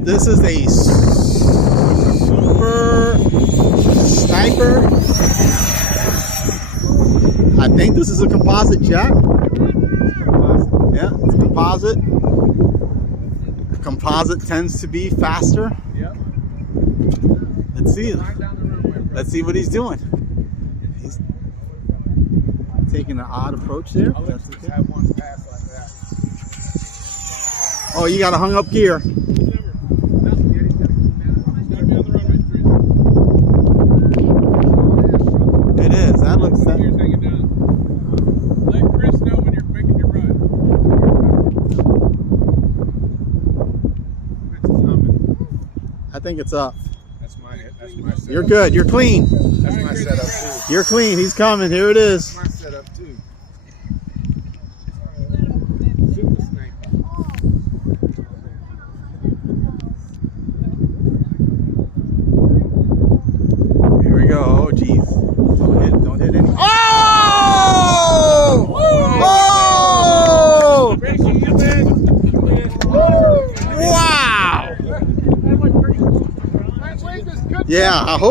This is a super sniper. I think this is a composite jet. Yeah, it's composite. Composite tends to be faster. Yep. Let's see. Let's see what he's doing. He's taking an odd approach there. I'll let you have one pass like that. Oh, you got a hung up gear. It is. That looks that. Let Chris know when you're making your run. I think it's up. That's my setup. You're good. You're clean. That's my setup too. You're clean. He's coming. Here it is. That's my setup too. Super snake. Here we go. Oh, geez. Don't hit any. Oh! Oh! Wow! Yeah, I hope.